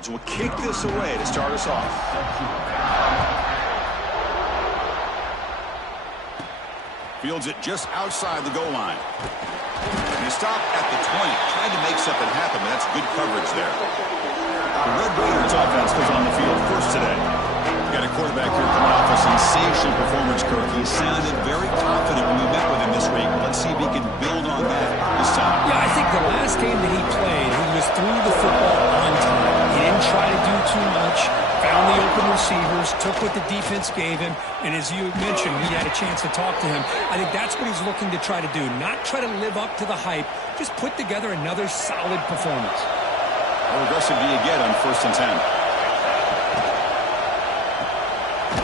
crowds will kick this away to start us off. Fields it just outside the goal line. And he stopped at the 20, trying to make something happen, but that's good coverage there. The Red Raiders offense goes on the field first today. Got a quarterback here coming off a sensational performance, Kirk. He sounded very confident when we met with him this week. Let's see if he can build on that this time. Yeah, I think the last game that he played, he was through the football on time. He didn't try to do too much, found the open receivers, took what the defense gave him, and as you mentioned, we had a chance to talk to him. I think that's what he's looking to try to do, not try to live up to the hype, just put together another solid performance. How aggressive do you get on 1st and 10?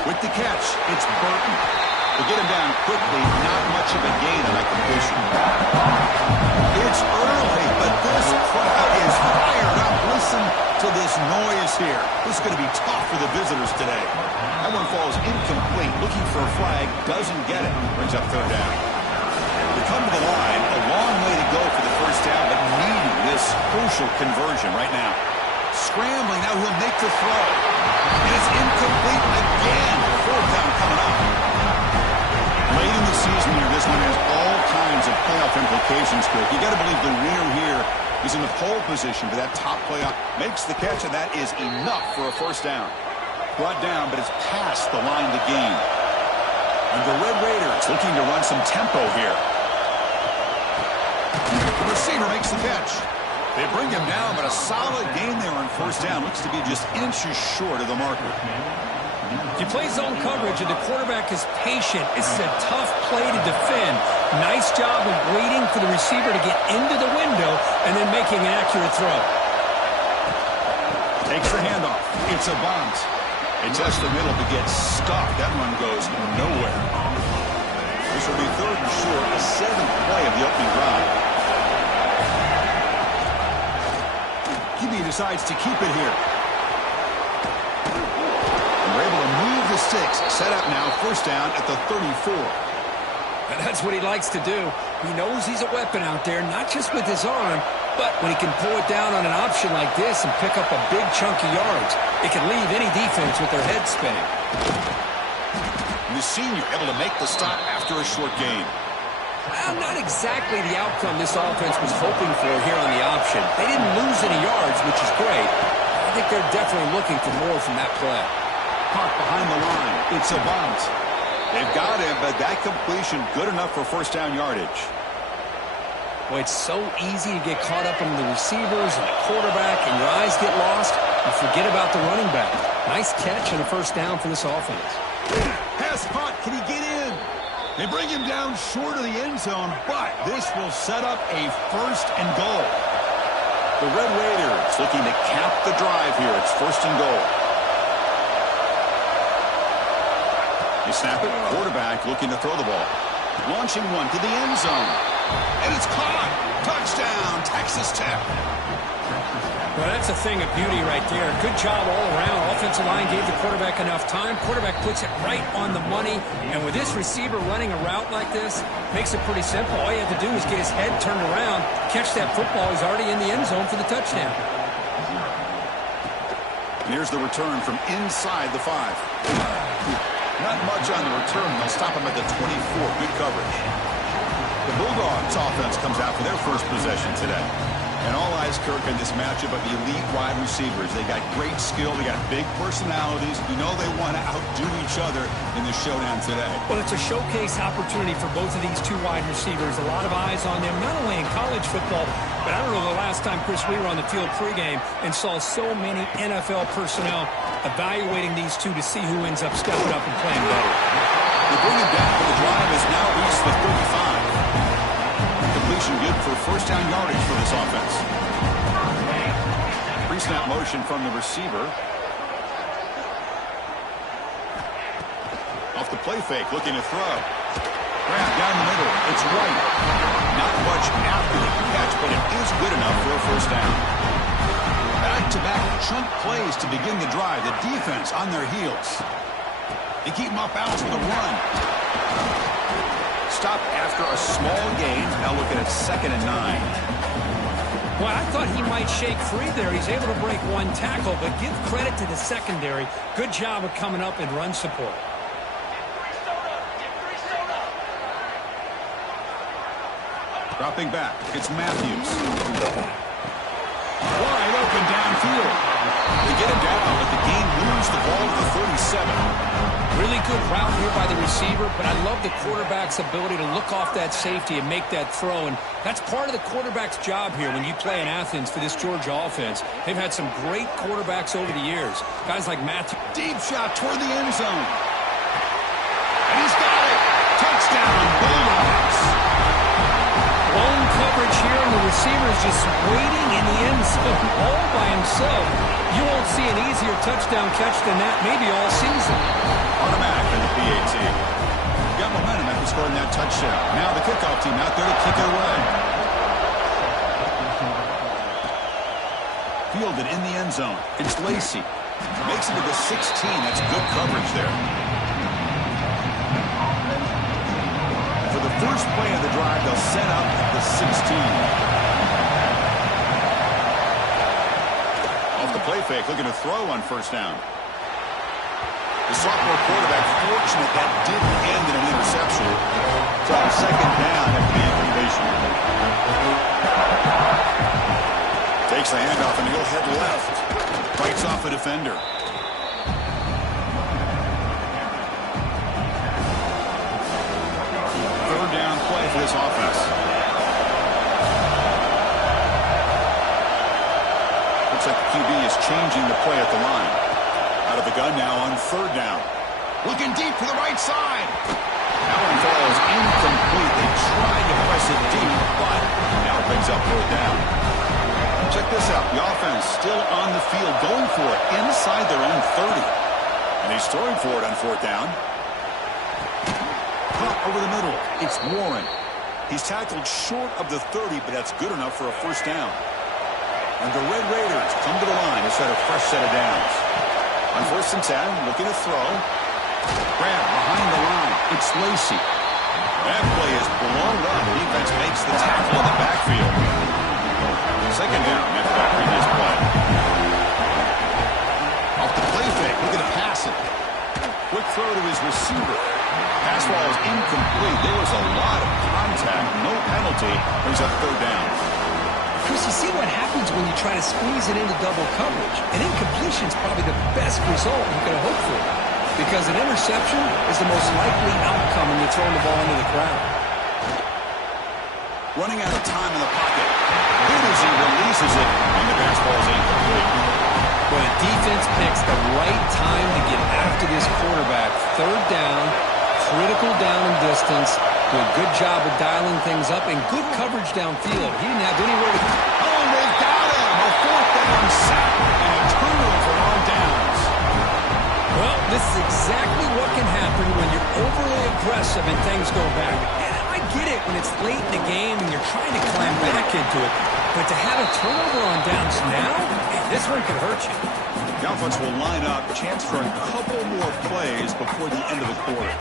With the catch, it's Burton. To get him down quickly, not much of a gain on that completion. It's early, but this crowd is fired up. Listen to this noise here. This is going to be tough for the visitors today. That one falls incomplete. Looking for a flag, doesn't get it. Brings up 3rd down. They come to the line, a long way to go for the 1st down, but needing this crucial conversion right now. Scrambling, now he'll make the throw. And it's incomplete again. 4th down coming up. Late in the season here, this one has all kinds of playoff implications, Kirk. You got to believe the winner here is in the pole position for that top playoff. Makes the catch, and that is enough for a 1st down. Brought down, but it's past the line to gain. And the Red Raiders looking to run some tempo here. The receiver makes the catch. They bring him down, but a solid gain there on 1st down. Looks to be just inches short of the marker. If you play zone coverage and the quarterback is patient, this is a tough play to defend. Nice job of waiting for the receiver to get into the window and then making an accurate throw. Takes the handoff. It's a bunt. It tests the middle but gets stuck. That run goes nowhere. This will be 3rd and short, a 7th play of the opening drive. QB decides to keep it here. And we're able to move the sticks. Set up now, 1st down at the 34. And that's what he likes to do. He knows he's a weapon out there, not just with his arm, but when he can pull it down on an option like this and pick up a big chunk of yards, it can leave any defense with their head spinning. And the senior able to make the stop after a short gain. Well, not exactly the outcome this offense was hoping for here on the option. They didn't lose any yards, which is great. I think they're definitely looking for more from that play. Caught behind the line. It's a bunt. They've got him, but that completion good enough for 1st down yardage. Boy, it's so easy to get caught up in the receivers and the quarterback, and your eyes get lost. You forget about the running back. Nice catch and a 1st down for this offense. Pass caught. Can he get in? They bring him down short of the end zone, but this will set up a 1st and goal. The Red Raiders looking to cap the drive here. It's 1st and goal. They snap it. Quarterback looking to throw the ball. Launching one to the end zone. And it's caught. Touchdown, Texas Tech. Well, that's a thing of beauty right there. Good job all around. Offensive line gave the quarterback enough time. Quarterback puts it right on the money. And with this receiver running a route like this, makes it pretty simple. All you have to do is get his head turned around, catch that football. He's already in the end zone for the touchdown. And here's the return from inside the 5. Not much on the return. They'll stop him at the 24. Good coverage. The Bulldogs offense comes out for their 1st possession today. And all eyes, Kirk, in this matchup of the elite wide receivers. They got great skill. They got big personalities. You know they want to outdo each other in the showdown today. Well, it's a showcase opportunity for both of these 2 wide receivers. A lot of eyes on them, not only in college football, but I don't know the last time, Chris, we were on the field pregame and saw so many NFL personnel evaluating these 2 to see who ends up stepping up and playing better. They bring him down, but the drive has now reached the 35. Completion good for 1st down yardage for this offense. Pre-snap motion from the receiver. Off the play fake, looking to throw. Grab down the middle. It's White. Not much after the catch, but it is good enough for a 1st down. Back-to-back chunk plays to begin the drive. The defense on their heels. They keep him off balance with a run. Stop after a small gain. Now looking at 2nd and 9. Well, I thought he might shake free there. He's able to break one tackle, but give credit to the secondary. Good job of coming up and run support. Dropping back, it's Matthews. Wide open downfield. They get him down, but the game moves the ball to the 37. Really good route here by the receiver, but I love the quarterback's ability to look off that safety and make that throw, and that's part of the quarterback's job here when you play in Athens for this Georgia offense. They've had some great quarterbacks over the years. Guys like Matthew. Deep shot toward the end zone. And he's got it. Touchdown, Bulldogs. Lone coverage here, and the receiver is just waiting in the end zone all by himself. You won't see an easier touchdown catch than that maybe all season. Automatic in the PAT. Got momentum after scoring that touchdown. Now the kickoff team out there to kick it away. Fielded in the end zone. It's Lacey. Makes it to the 16. That's good coverage there. For the first play of the drive, they'll set up at the 16. The play fake, looking to throw on first down. The sophomore quarterback fortunate that didn't end in an interception. So on second down after the incompletion. Takes the handoff and he'll head left. Bites off a defender. Third down play for this offense. Looks like the QB is changing the play at the line. Out of the gun now on third down. Looking deep to the right side. That one falls incomplete. They tried to press it deep, but now it brings up fourth down. Check this out. The offense still on the field, going for it inside their own 30. And he's throwing for it on fourth down. Pop over the middle. It's Warren. He's tackled short of the 30, but that's good enough for a first down. And the Red Raiders come to the line to set a fresh set of downs. On first and 10, looking to throw. Grab behind the line. It's Lacey. That play is blown up. The defense makes the tackle in the backfield. Second down after that previous play. Off the play fake, looking to pass it. Quick throw to his receiver. Pass ball is incomplete. There was a lot of contact. No penalty. Brings up third down. Chris, you see what happens when you try to squeeze it into double coverage. An incompletion is probably the best result you could have hoped for, because an interception is the most likely outcome when you're throwing the ball into the ground. Running out of time in the pocket. Good as he releases it, and the pass ball is incomplete. Well, the defense picks the right time to get after this quarterback. Third down, critical down and distance. Do a good job of dialing things up, and good coverage downfield. He didn't have anywhere to go. Oh, they've got him! A fourth down sack and a turnover on downs. Well, this is exactly what can happen when you're overly aggressive and things go back. And I get it when it's late in the game and you're trying to climb back into it. But to have a turnover on downs now, this one could hurt you. The offense will line up. Chance for a couple more plays before the end of the quarter.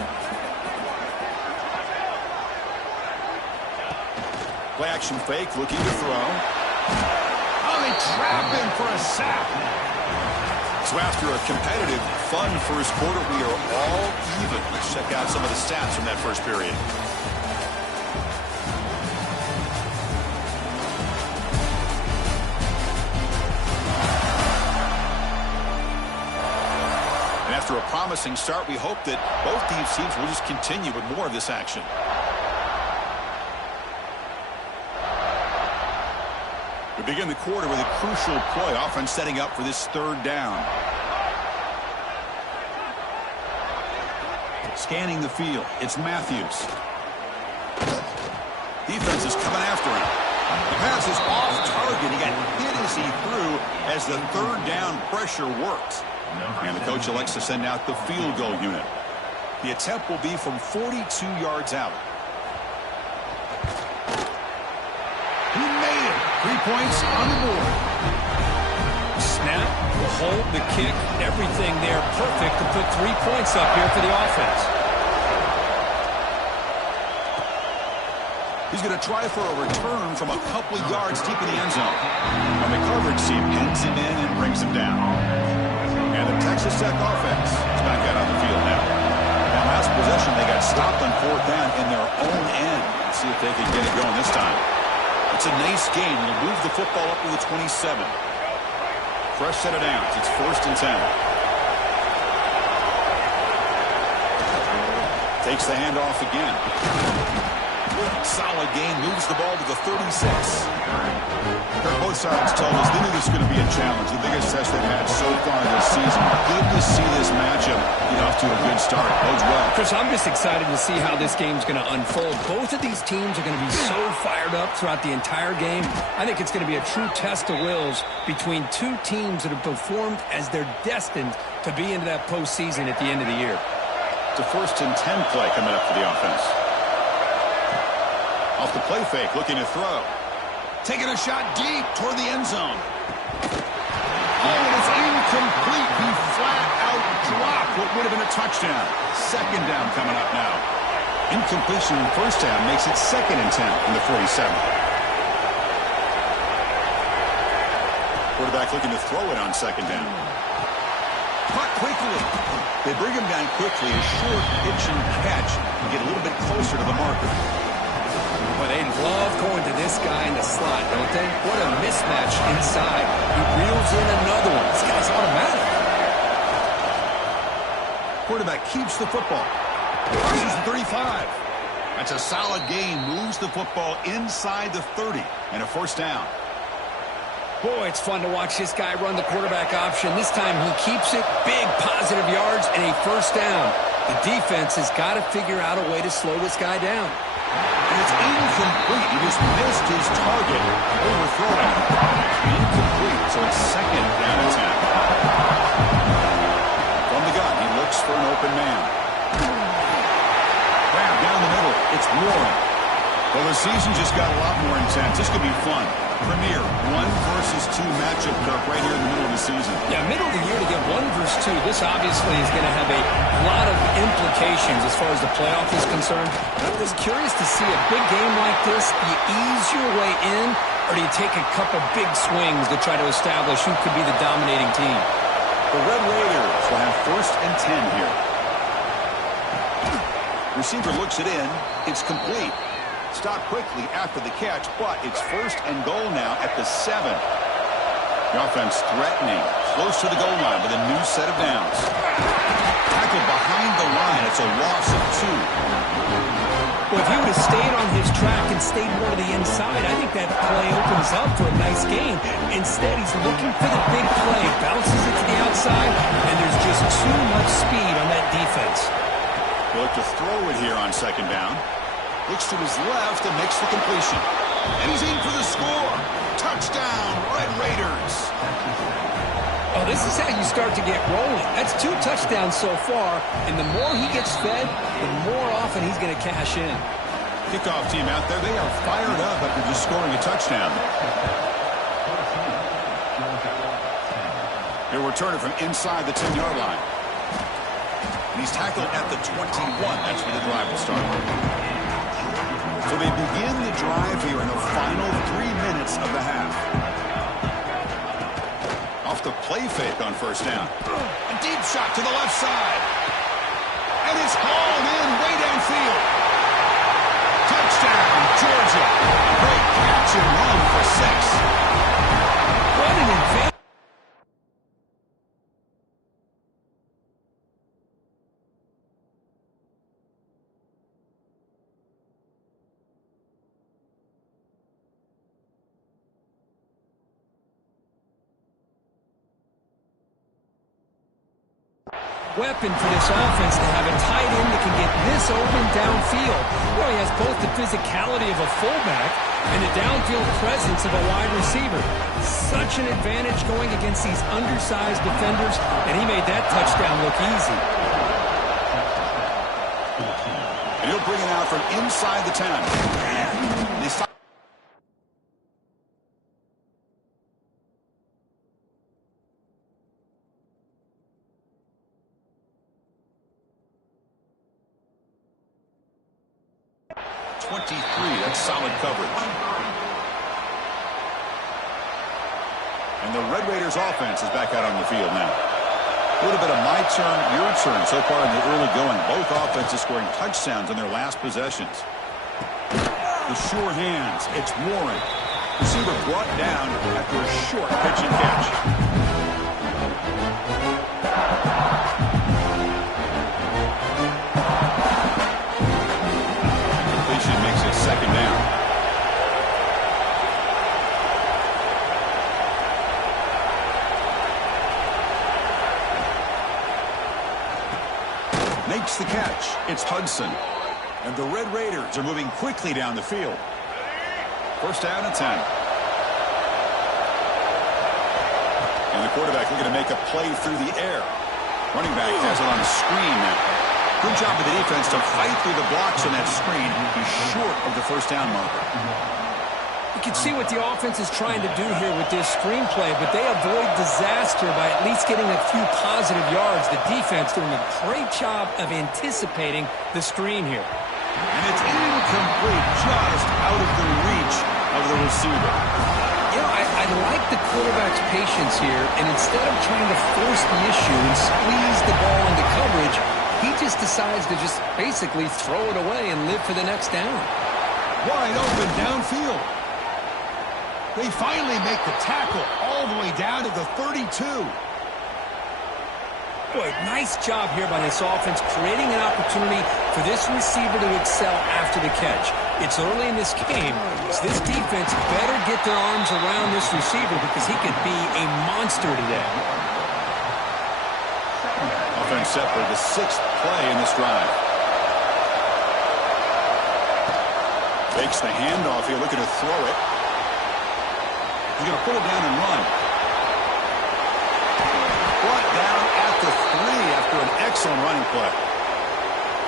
Play action fake, looking to throw. Oh, they trap him for a sack. So after a competitive, fun first quarter, we are all even. Let's check out some of the stats from that first period. And after a promising start, we hope that both these teams will just continue with more of this action. We begin the quarter with a crucial play. Offense setting up for this third down. Scanning the field. It's Matthews. Defense is coming after him. The pass is off target. He got hit as he threw as the third down pressure worked. And the coach elects to send out the field goal unit. The attempt will be from 42 yards out. He made it. 3 points on the board. Snap, the hold, the kick, everything there perfect to put 3 points up here for the offense. He's going to try for a return from a couple of yards deep in the end zone. And the coverage team pins him in and brings him down. And the Texas Tech offense is back out on the field now. That last possession, they got stopped on 4th down in their own end. Let's see if they can get it going this time. It's a nice game. They'll move the football up to the 27. Fresh set of downs. It's 1st and 10. Takes the handoff again. Solid game. Moves the ball to the 36. Both sides told us they knew this was going to be a challenge. The biggest test they've had so far this season. Good to see this matchup get off to a good start. Bodes well. Chris, I'm just excited to see how this game's going to unfold. Both of these teams are going to be so fired up throughout the entire game. I think it's going to be a true test of wills between two teams that have performed as they're destined to be into that postseason at the end of the year. It's a 1st and 10 play coming up for the offense. Off the play fake, looking to throw. Taking a shot deep toward the end zone. Oh, and it's incomplete. He flat out dropped what would have been a touchdown. 2nd down coming up now. Incompletion in 1st down makes it 2nd and 10 from the 47. Quarterback looking to throw it on 2nd down. Caught quickly. They bring him down quickly. A short pitch and catch and get a little bit closer to the marker. Well, they love going to this guy in the slot, don't they? What a mismatch inside. He reels in another one. This guy's automatic. Quarterback keeps the football. Crosses the 35. That's a solid gain. Moves the football inside the 30 and a 1st down. Boy, it's fun to watch this guy run the quarterback option. This time he keeps it. Big positive yards and a 1st down. The defense has got to figure out a way to slow this guy down. And it's incomplete. He just missed his target. Overthrowing. Incomplete. So it's 2nd down and 10. From the gun, he looks for an open man. Grab down the middle. It's Warren. Well, the season just got a lot more intense. This could be fun. Premier 1 versus 2 matchup, Kirk, right here in the middle of the season. Yeah, middle of the year to get 1 versus 2. This obviously is going to have a lot of implications as far as the playoff is concerned. I'm just curious to see a big game like this. Do you ease your way in, or do you take a couple big swings to try to establish who could be the dominating team? The Red Raiders will have 1st and 10 here. Receiver looks it in. It's complete. Stopped quickly after the catch, but it's 1st and goal now at the 7. The offense threatening, close to the goal line with a new set of downs. Tackled behind the line. It's a loss of 2. Well, if he would have stayed on his track and stayed more to the inside, I think that play opens up for a nice game. Instead, he's looking for the big play, bounces it to the outside, and there's just too much speed on that defense. He'll look to throw it here on 2nd down. Looks to his left and makes the completion. And he's in for the score. Touchdown, Red Raiders. Oh, this is how you start to get rolling. That's 2 touchdowns so far, and the more he gets fed, the more often he's going to cash in. Kickoff team out there, they are fired up after just scoring a touchdown. He'll return it from inside the 10-yard line. And he's tackled at the 21. That's where the drive will start. So they begin the drive here in the final 3 minutes of the half. Off the play fake on 1st down. A deep shot to the left side. And it's hauled in way downfield. Touchdown, Georgia. Great catch and run for 6. What an advantage. Weapon for this offense to have a tight end that can get this open downfield. Well, he has both the physicality of a fullback and the downfield presence of a wide receiver. Such an advantage going against these undersized defenders, and he made that touchdown look easy. And he'll bring it out from inside the 10. They stop. 23. That's solid coverage. And the Red Raiders offense is back out on the field now. A little bit of my turn, your turn so far in the early going. Both offenses scoring touchdowns on their last possessions. The sure hands. It's Warren. Receiver brought down after a short pitch and catch. Completion makes it second down. Makes the catch. It's Hudson. And the Red Raiders are moving quickly down the field. First down and 10. And the quarterback looking to make a play through the air. Running back has it on a screen now. Good job of the defense to fight through the blocks on that screen. He's short of the first down marker. You can see what the offense is trying to do here with this screenplay, but they avoid disaster by at least getting a few positive yards. The defense doing a great job of anticipating the screen here. And it's incomplete, just out of the reach of the receiver. You know, I like the quarterback's patience here, and instead of trying to force the issue and squeeze the ball into coverage, he just decides to just basically throw it away and live for the next down. Wide open downfield. They finally make the tackle all the way down to the 32. Boy, nice job here by this offense, creating an opportunity for this receiver to excel after the catch. It's early in this game, so this defense better get their arms around this receiver because he could be a monster today. Offense set for the 6th play in this drive. Fakes the handoff here, looking to throw it. He's going to pull it down and run. Brought down at the 3 after an excellent running play.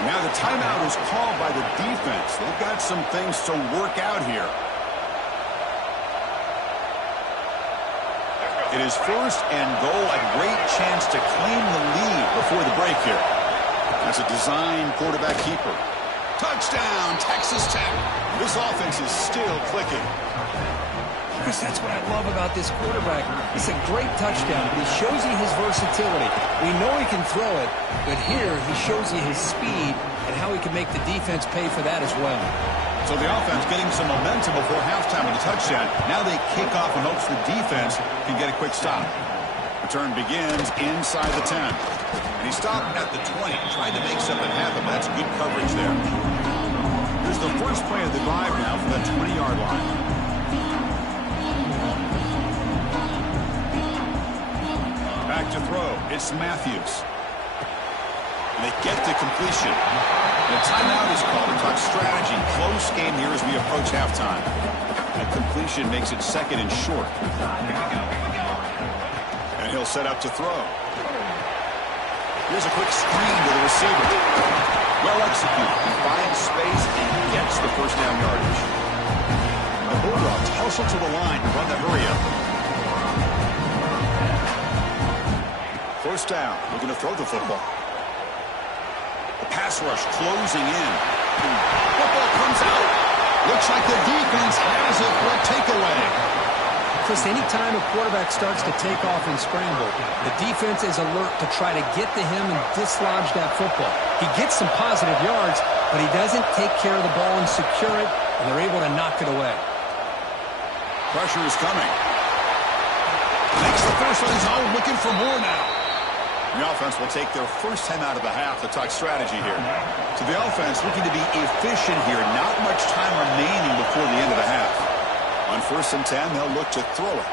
Now the timeout is called by the defense. They've got some things to work out here. It is first and goal, a great chance to claim the lead before the break here. That's a design quarterback keeper. Touchdown, Texas Tech. This offense is still clicking. Chris, that's what I love about this quarterback. It's a great touchdown. He shows you his versatility. We know he can throw it, but here he shows you his speed and how he can make the defense pay for that as well. So the offense getting some momentum before halftime with a touchdown. Now they kick off in hopes the defense can get a quick stop. Return begins inside the 10. And he stopped at the 20, trying to make something happen, but that's good coverage there. Here's the first play of the drive now from the 20-yard line. Back to throw. It's Matthews. And they get the completion. And a timeout is called to talk strategy. Close game here as we approach halftime. That completion makes it second and short. And he'll set up to throw. Here's a quick screen to the receiver. Well executed. He finds space and gets the first down yardage. The Bulldogs hustle to the line to run the hurry-up. First down, looking to throw the football. The pass rush closing in. Football comes out. Looks like the defense has it for a takeaway. Chris, anytime a quarterback starts to take off and scramble, the defense is alert to try to get to him and dislodge that football. He gets some positive yards, but he doesn't take care of the ball and secure it, and they're able to knock it away. Pressure is coming. Makes the first on his own, looking for more now. The offense will take their first time out of the half to talk strategy here. So the offense looking to be efficient here. Not much time remaining before the end of the half. On 1st and 10, they'll look to throw it.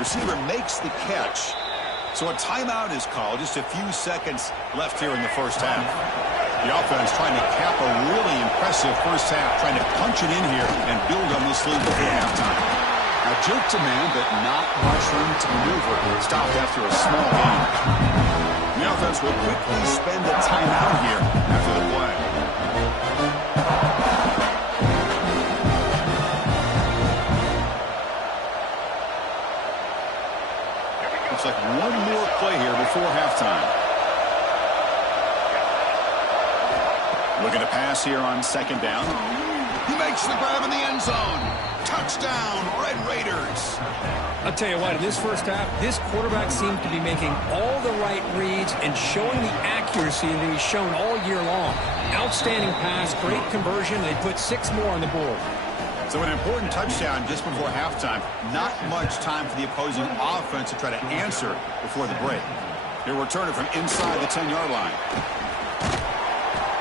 Receiver makes the catch. So a timeout is called. Just a few seconds left here in the first half. The offense trying to cap a really impressive first half, trying to punch it in here and build on this lead before halftime. Now jerk to man, but not much room to maneuver. Stopped after a small gain. The offense will quickly spend a timeout here after the play. Looks like one more play here before halftime. Looking to pass here on 2nd down. He makes the grab in the end zone. Touchdown, Red Raiders. I'll tell you what, in this first half, this quarterback seemed to be making all the right reads and showing the accuracy that he's shown all year long. Outstanding pass, great conversion. They put 6 more on the board. So an important touchdown just before halftime. Not much time for the opposing offense to try to answer before the break. He'll return it from inside the 10-yard line.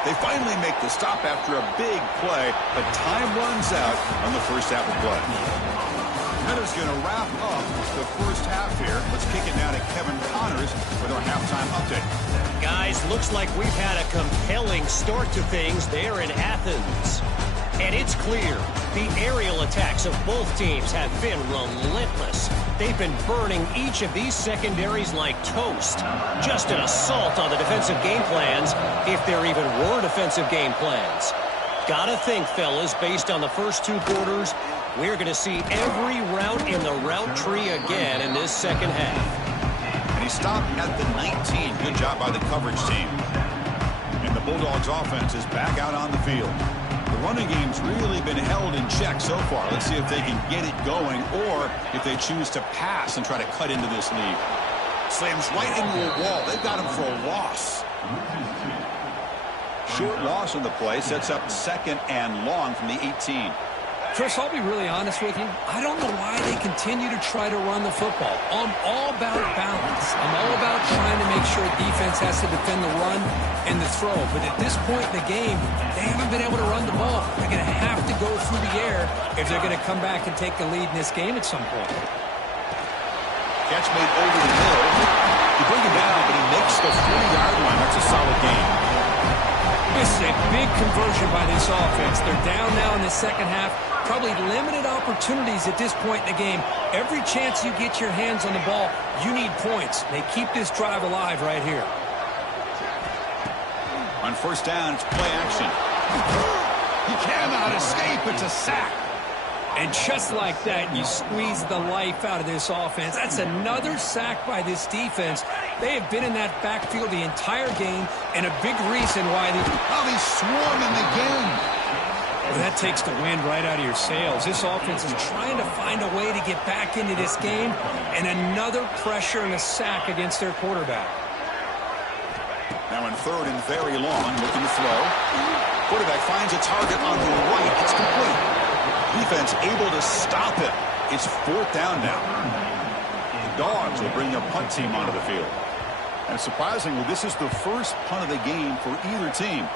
They finally make the stop after a big play, but time runs out on the first half of play. That is going to wrap up the first half here. Let's kick it now to Kevin Connors with our halftime update. Guys, looks like we've had a compelling start to things there in Athens. And it's clear, the aerial attacks of both teams have been relentless. They've been burning each of these secondaries like toast. Just an assault on the defensive game plans, if there even were defensive game plans. Gotta think, fellas, based on the first 2 quarters, we're going to see every route in the route tree again in this second half. And he stopped at the 19. Good job by the coverage team. And the Bulldogs offense is back out on the field. The running game's really been held in check so far. Let's see if they can get it going or if they choose to pass and try to cut into this lead. Slams right into a wall. They've got him for a loss. Short loss on the play. Sets up 2nd and long from the 18. Chris, I'll be really honest with you. I don't know why they continue to try to run the football. I'm all about balance. I'm all about trying to make sure defense has to defend the run and the throw. But at this point in the game, they haven't been able to run the ball. They're going to have to go through the air if they're going to come back and take the lead in this game at some point. Catch made over the middle. You bring him down, but he makes the 40-yard line. That's a solid game. This is a big conversion by this offense. They're down now in the second half. Probably limited opportunities at this point in the game. Every chance you get your hands on the ball, you need points. They keep this drive alive right here. On first down, it's play action. He cannot escape. It's a sack. And just like that, you squeeze the life out of this offense. That's another sack by this defense. They have been in that backfield the entire game, and a big reason why he's swarming again. Well, that takes the wind right out of your sails. This offense is trying to find a way to get back into this game, and another pressure and a sack against their quarterback. Now in 3rd and very long, looking to throw. Quarterback finds a target on the right. It's complete. Defense able to stop it. It's 4th down now. The Dogs will bring their punt team onto the field. And surprisingly, this is the first punt of the game for either team.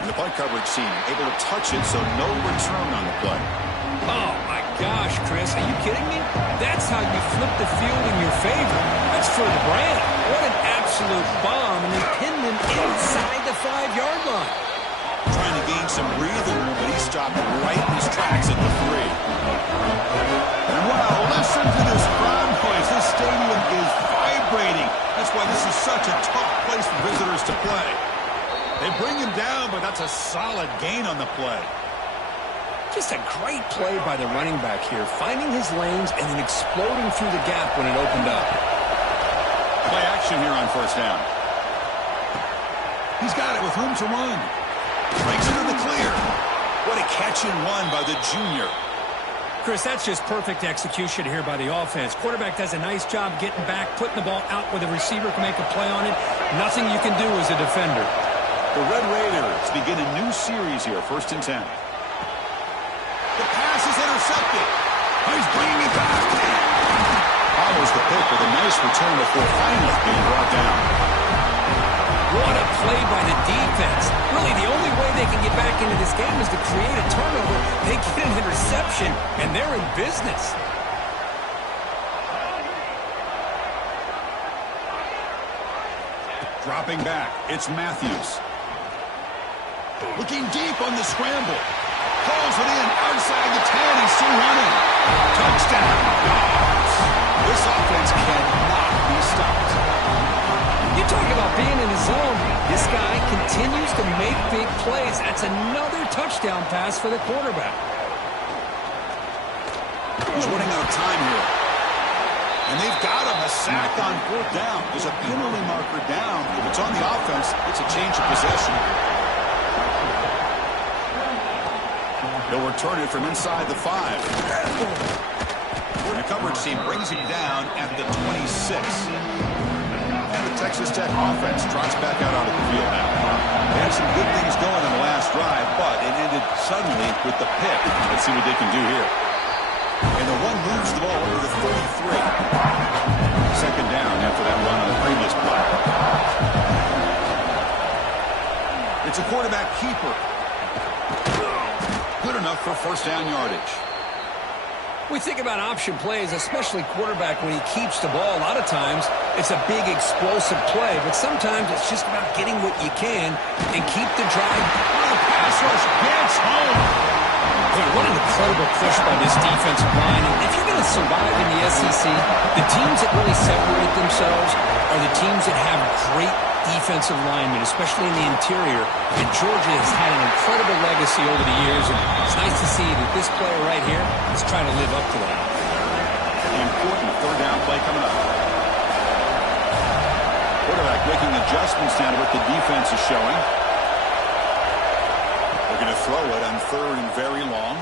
And the punt coverage team able to touch it, so no return on the play. Oh, my gosh, Chris. Are you kidding me? That's how you flip the field in your favor. That's for the brand. What an absolute bomb. And they pinned him inside the 5-yard line. Trying to gain some breathing room, but he stopped right in his tracks at the 3. And wow, listen to this crowd noise. This stadium is vibrating. That's why this is such a tough place for visitors to play. They bring him down, but that's a solid gain on the play. Just a great play by the running back here, finding his lanes and then exploding through the gap when it opened up. Play action here on first down. He's got it with room to run. Breaks into the clear. What a catch and run by the junior. Chris, that's just perfect execution here by the offense. Quarterback does a nice job getting back, putting the ball out where the receiver can make a play on it. Nothing you can do as a defender. The Red Raiders begin a new series here, 1st and 10. The pass is intercepted. He's bringing it back. Follows the pick with a nice return before finally being brought down. What a play by the defense. Really, the only way they can get back into this game is to create a turnover. They get an interception, and they're in business. Dropping back, it's Matthews. Looking deep on the scramble. Calls it in outside the 10. He's still running. Touchdown, Dogs. This offense cannot be stopped. You talk about being in the zone. This guy continues to make big plays. That's another touchdown pass for the quarterback. He's running out of time here. And they've got him, a sack on 4th down. There's a penalty marker down. If it's on the offense, it's a change of possession. They'll return it from inside the 5. The coverage team brings him down at the 26. And the Texas Tech offense trots back out onto the field now. They had some good things going in the last drive, but it ended suddenly with the pick. Let's see what they can do here. And the one moves the ball over the 33. 2nd down after that run on the previous play. It's a quarterback keeper. Good enough for 1st down yardage. We think about option plays, especially quarterback when he keeps the ball. A lot of times, it's a big explosive play, but sometimes it's just about getting what you can and keep the drive. The pass rush gets home. Boy, what an incredible push by this defensive line. And if you're going to survive in the SEC, the teams that really separate themselves are the teams that have great defensive linemen, especially in the interior. And Georgia has had an incredible legacy over the years, and it's nice to see that this player right here is trying to live up to that. The important 3rd down play coming up. Quarterback making adjustments down to what the defense is showing. They're going to throw it on 3rd and very long.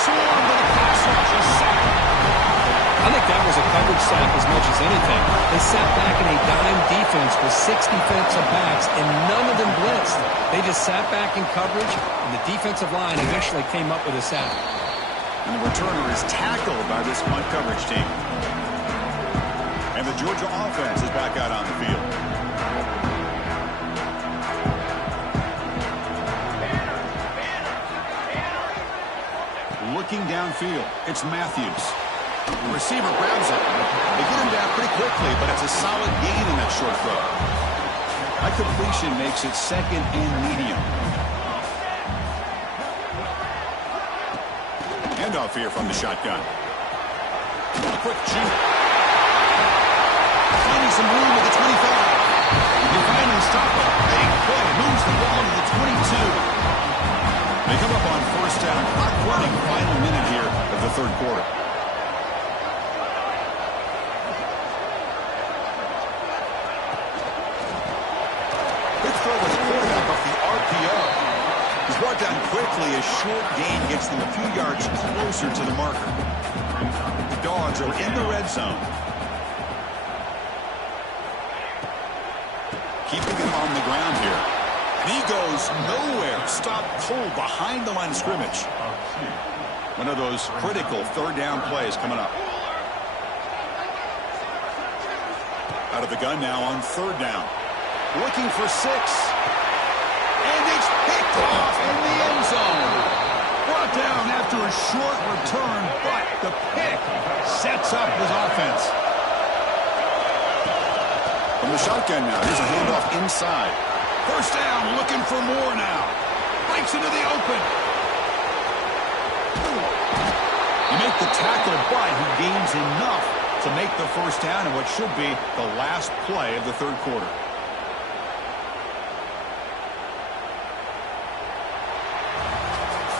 Swarm to the pass rush, a sack. I think that was a coverage sack as much as anything. They sat back in a dime defense with 6 defensive backs, and none of them blitzed. They just sat back in coverage, and the defensive line eventually came up with a sack. And the returner is tackled by this punt coverage team. And the Georgia offense is back out on the field. Looking downfield, it's Matthews. The receiver grabs it. They get him down pretty quickly, but it's a solid gain in that short throw. That completion makes it 2nd and medium. Handoff here from the shotgun. A quick shoot. Finding some room at the 25. They finally stop it. Big play. Moves the ball to the 22. They come up on 1st down. Clock running. Final minute here of the 3rd quarter. Brought down quickly. A short gain gets them a few yards closer to the marker. The Dogs are in the red zone. Keeping him on the ground here. And he goes nowhere. Stop cold behind the line of scrimmage. One of those critical 3rd down plays coming up. Out of the gun now on 3rd down. Looking for 6. And it's picked off in the end zone. Brought down after a short return, but the pick sets up his offense. From the shotgun now, here's a handoff inside. 1st down, looking for more now. Breaks into the open. You make the tackle, but he gains enough to make the 1st down in what should be the last play of the 3rd quarter.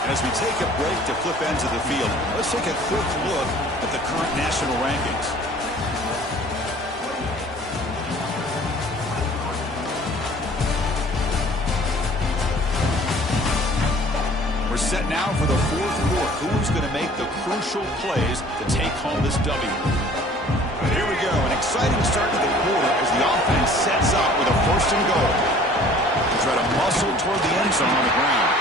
As we take a break to flip ends of the field, let's take a quick look at the current national rankings. We're set now for the 4th quarter. Who's going to make the crucial plays to take home this W? Here we go. An exciting start to the quarter as the offense sets up with a 1st and goal. They try to muscle toward the end zone on the ground.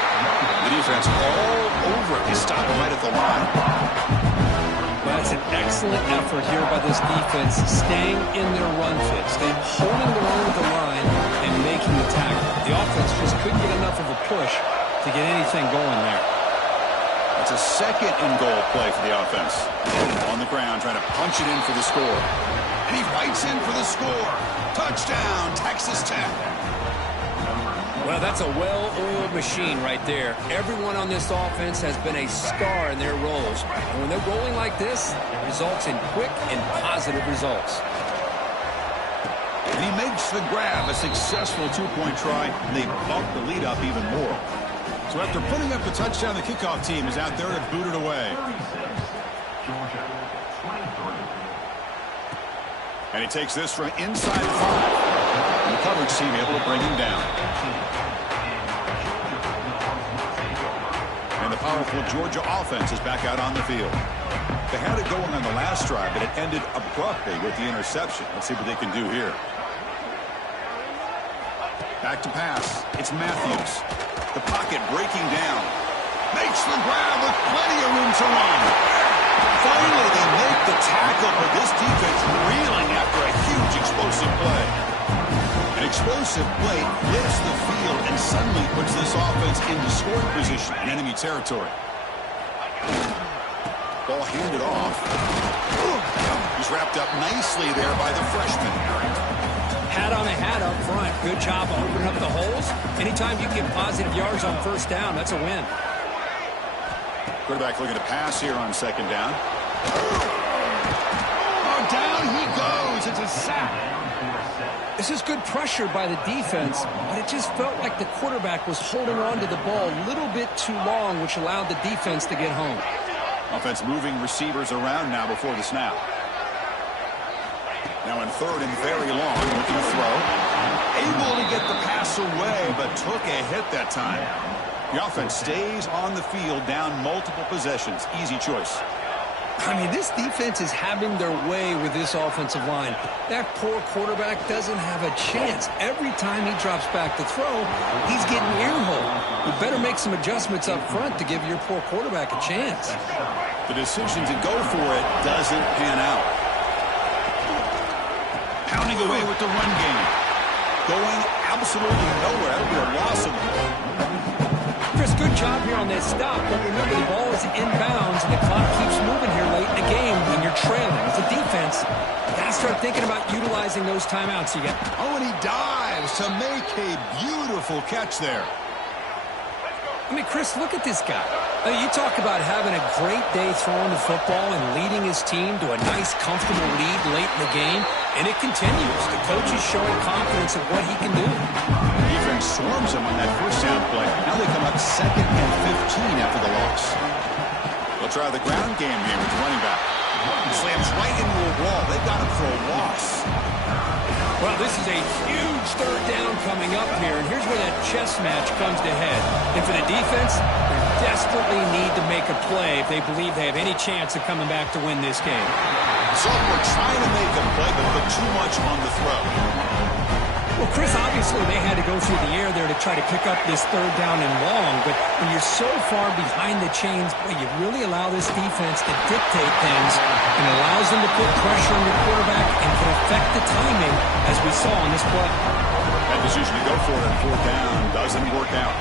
The defense all over it. They stop right at the line. Well, that's an excellent effort here by this defense, staying in their run fits. They're holding their own at the line and making the tackle. The offense just couldn't get enough of a push to get anything going there. It's a 2nd and goal play for the offense. On the ground, trying to punch it in for the score. And he fights in for the score. Touchdown, Texas Tech. Well, that's a well-oiled machine right there. Everyone on this offense has been a star in their roles. And when they're rolling like this, it results in quick and positive results. And he makes the grab, a successful 2-point try, and they bump the lead up even more. So after putting up the touchdown, the kickoff team is out there to boot it away. And he takes this from inside the 5. And the coverage team able to bring him down. And the powerful Georgia offense is back out on the field. They had it going on the last drive, but it ended abruptly with the interception. Let's see what they can do here. Back to pass. It's Matthews. The pocket breaking down. Makes the grab with plenty of room to run. Finally, they make the tackle, but this defense reeling after a huge explosive play. An explosive play flips the field and suddenly puts this offense into scoring position in enemy territory. Ball handed off. He's wrapped up nicely there by the freshman. Hat on a hat up front. Good job opening up the holes. Anytime you get positive yards on first down, that's a win. Quarterback looking to pass here on second down. Oh, down he goes. It's a sack. This is good pressure by the defense, but it just felt like the quarterback was holding on to the ball a little bit too long, which allowed the defense to get home. Offense moving receivers around now before the snap. Now in third and very long, looking to throw. Able to get the pass away, but took a hit that time. The offense stays on the field, down multiple possessions. Easy choice. I mean, this defense is having their way with this offensive line. That poor quarterback doesn't have a chance. Every time he drops back to throw, he's getting earholed. You better make some adjustments up front to give your poor quarterback a chance. The decision to go for it doesn't pan out. Pounding away with the run game. Going absolutely nowhere. That'll be a loss of Chris, good job here on this stop, but remember the ball is inbounds and the clock keeps moving here late in the game when you're trailing. As a defense, you got to start thinking about utilizing those timeouts you get. Oh, and he dives to make a beautiful catch there. I mean, Chris, look at this guy. You talk about having a great day throwing the football and leading his team to a nice, comfortable lead late in the game, and it continues. The coach is showing confidence of what he can do. The defense swarms him on that first down play. Now they come up 2nd and 15 after the loss. They'll try the ground game here with the running back. He slams right into a wall. They got him for a loss. Well, this is a huge third down coming up here, and here's where that chess match comes to head. And for the defense, they desperately need to make a play if they believe they have any chance of coming back to win this game. Some were trying to make a play, but put too much on the throw. Well, Chris, obviously they had to go through the air there to try to pick up this third down and long, but when you're so far behind the chains, boy, you really allow this defense to dictate things and allows them to put pressure on the quarterback and can affect the timing, as we saw on this play. That decision to go for it on fourth down doesn't work out.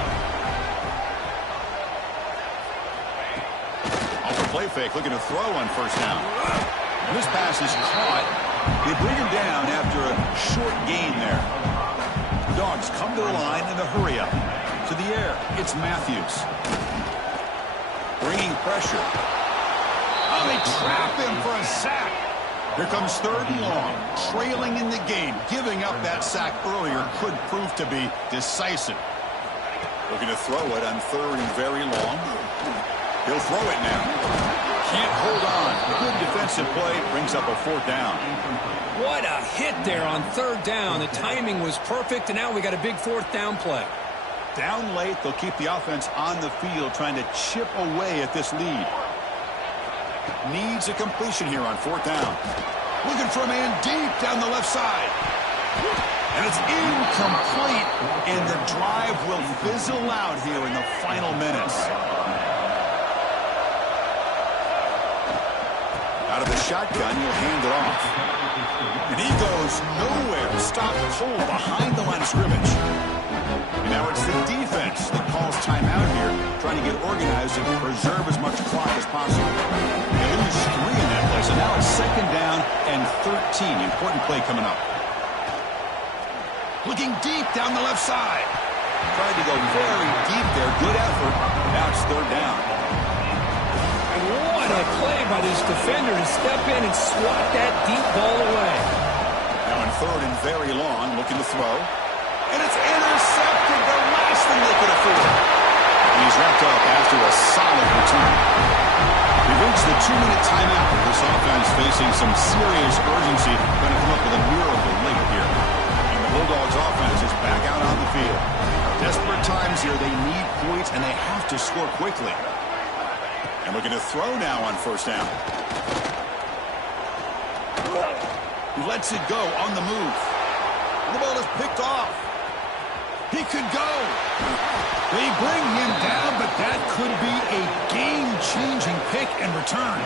Off the play fake, looking to throw on first down. And this pass is caught. They bring him down after a short gain there. The Dogs come to the line in a hurry up. To the air, it's Matthews. Bringing pressure. Oh, they trap him for a sack. Here comes third and long. Trailing in the game. Giving up that sack earlier could prove to be decisive. Looking to throw it on third and very long. He'll throw it now. Can't hold on. Good defensive play brings up a fourth down. What a hit there on third down. The timing was perfect, and now we got a big fourth down play. Down late, they'll keep the offense on the field trying to chip away at this lead. Needs a completion here on fourth down. Looking for a man deep down the left side. And it's incomplete, and the drive will fizzle out here in the final minutes. Out of the shotgun, he'll hand it off. And he goes nowhere. Stopped cold behind the line of scrimmage. And now it's the defense that calls timeout here, trying to get organized and preserve as much clock as possible. They lose 3 in that play, so now it's second down and 13. Important play coming up. Looking deep down the left side. Tried to go very deep there. Good effort. Now it's third down. What a play by this defender to step in and swat that deep ball away. Now in third and very long, looking to throw. And it's intercepted, the last thing they could afford. And he's wrapped up after a solid return. We've reached the 2-minute timeout. This offense facing some serious urgency. Going to come up with a miracle late here. And the Bulldogs offense is back out on the field. Desperate times here. They need points, and they have to score quickly. And we're going to throw now on first down. He lets it go on the move. And the ball is picked off. He could go. They bring him down, but that could be a game-changing pick and return.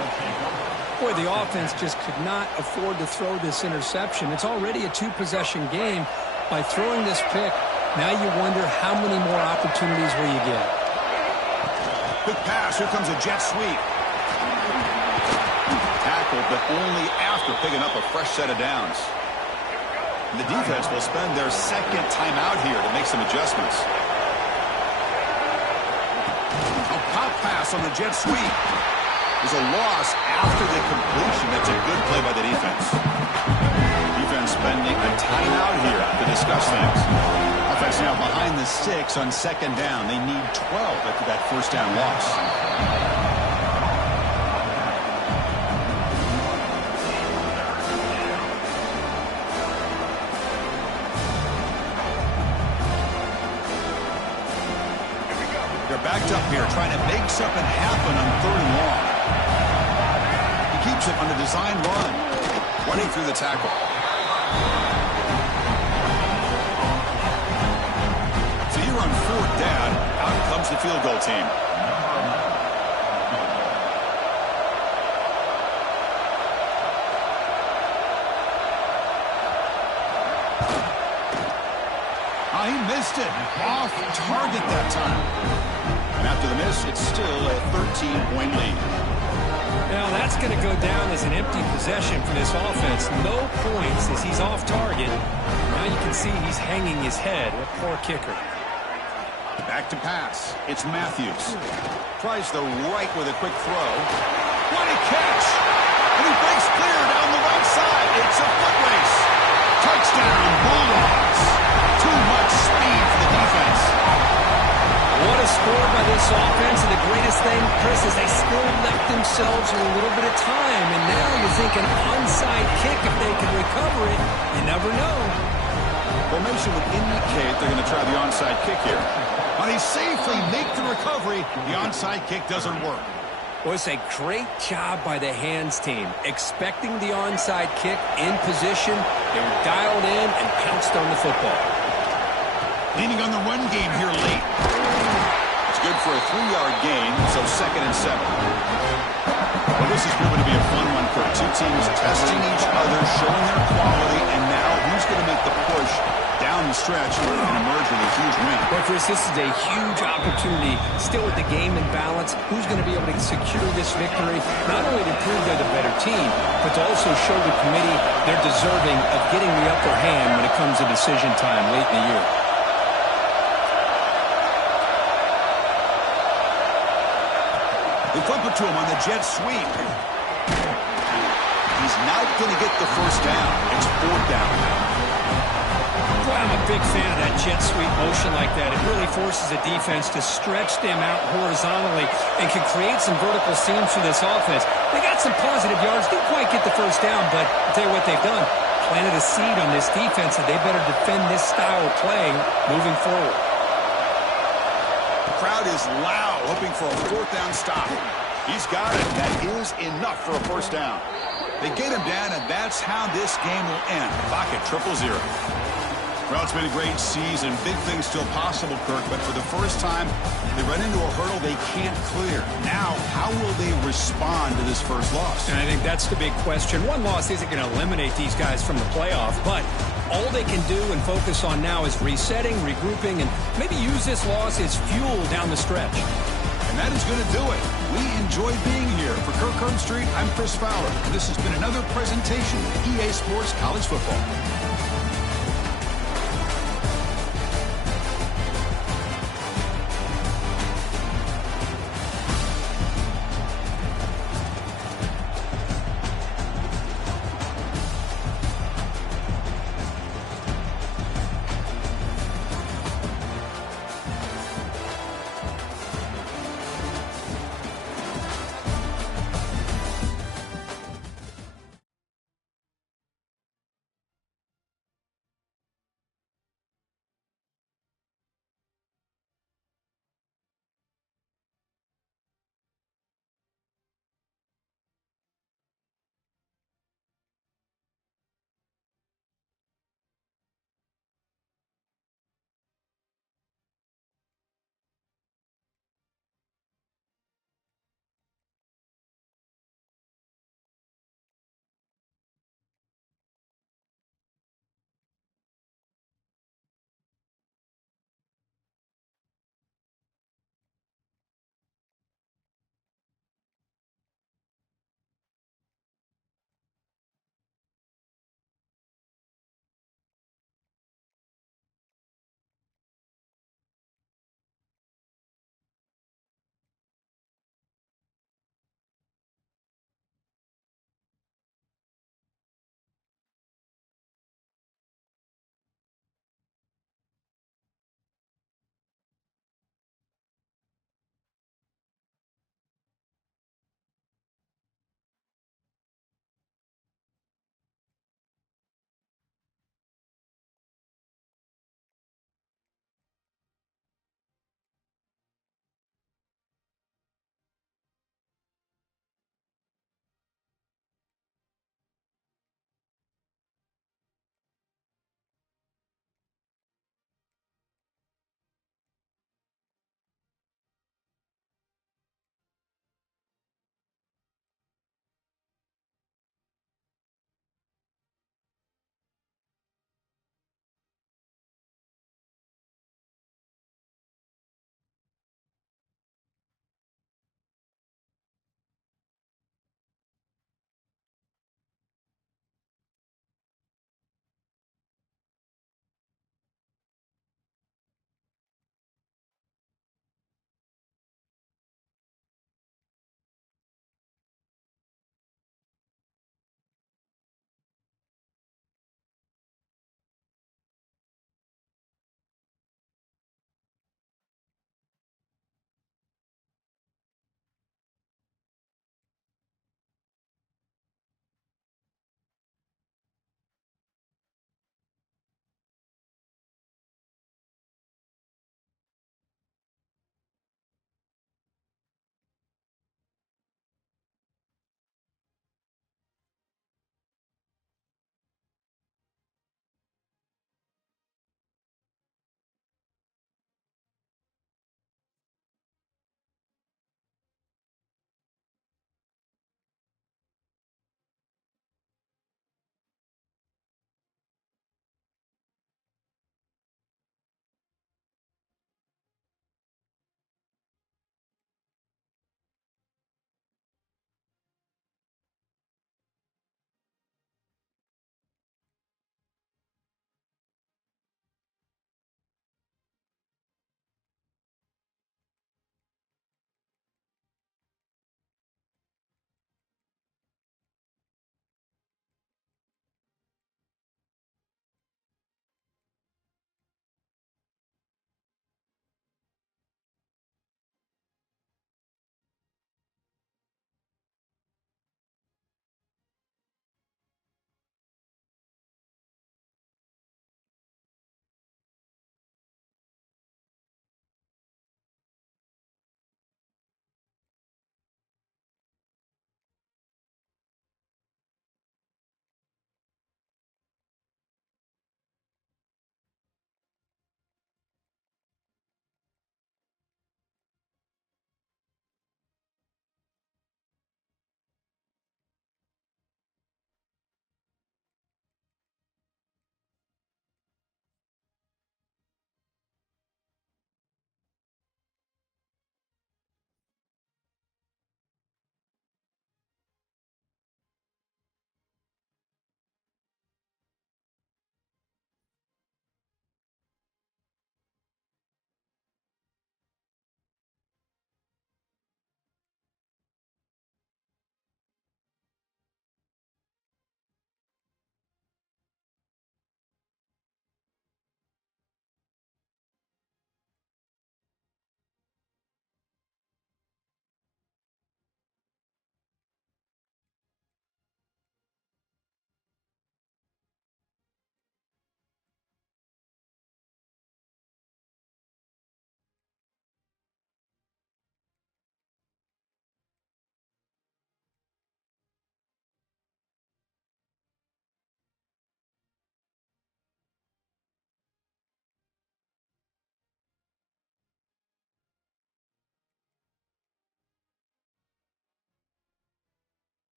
Boy, the offense just could not afford to throw this interception. It's already a two-possession game. By throwing this pick, now you wonder how many more opportunities will you get. Quick pass. Here comes a jet sweep. Tackled, but only after picking up a fresh set of downs. And the defense will spend their second timeout here to make some adjustments. A pop pass on the jet sweep. There's a loss after the completion. That's a good play by the defense. Defense spending a timeout here to discuss things. Offense now behind the 6 on second down. They need 12 after that first down loss. Backed up here, trying to make something happen on 3rd and long. He keeps it on the design run, running through the tackle. So here on 4th down, out comes the field goal team. He missed it. Off target that time. And after the miss, it's still a 13-point lead. Now, that's going to go down as an empty possession for this offense. No points as he's off target. Now you can see he's hanging his head. What poor kicker. Back to pass. It's Matthews. Tries the right with a quick throw. What a catch! And he breaks clear down the right side. It's a foot race. Touchdown, Bulldogs. Too much speed for the defense. What a score by this offense, and the greatest thing, Chris, is they still left themselves with a little bit of time, and now you think an onside kick, if they can recover it, you never know. Formation would indicate they're going to try the onside kick here. When they safely make the recovery, the onside kick doesn't work. Well, it's a great job by the hands team. Expecting the onside kick in position, they were dialed in and pounced on the football. Leaning on the run game here late. It's good for a 3-yard gain, so 2nd and 7. Well, this is proving to be a fun one for 2 teams testing each other, showing their quality, and now who's going to make the push down the stretch and emerge with a huge win. Well, Chris, this is a huge opportunity. Still with the game in balance, who's going to be able to secure this victory, not only to prove they're the better team, but to also show the committee they're deserving of getting the upper hand when it comes to decision time late in the year. They flip it to him on the jet sweep. He's not going to get the first down. It's 4th down. Boy, I'm a big fan of that jet sweep motion like that. It really forces a defense to stretch them out horizontally and can create some vertical seams for this offense. They got some positive yards. Didn't quite get the first down, but I'll tell you what they've done. Planted a seed on this defense, and they better defend this style of play moving forward. The crowd is loud, hoping for a 4th down stop. He's got it. That is enough for a first down. They get him down, and that's how this game will end. Clock at 0-0. Well, it's been a great season. Big things still possible, Kirk, but for the first time, they run into a hurdle they can't clear. Now, how will they respond to this first loss? And I think that's the big question. One loss isn't going to eliminate these guys from the playoff, but all they can do and focus on now is resetting, regrouping, and maybe use this loss as fuel down the stretch. And that is going to do it. We enjoyed being here. For Kirk Herbstreit, I'm Chris Fowler. And this has been another presentation of EA Sports College Football.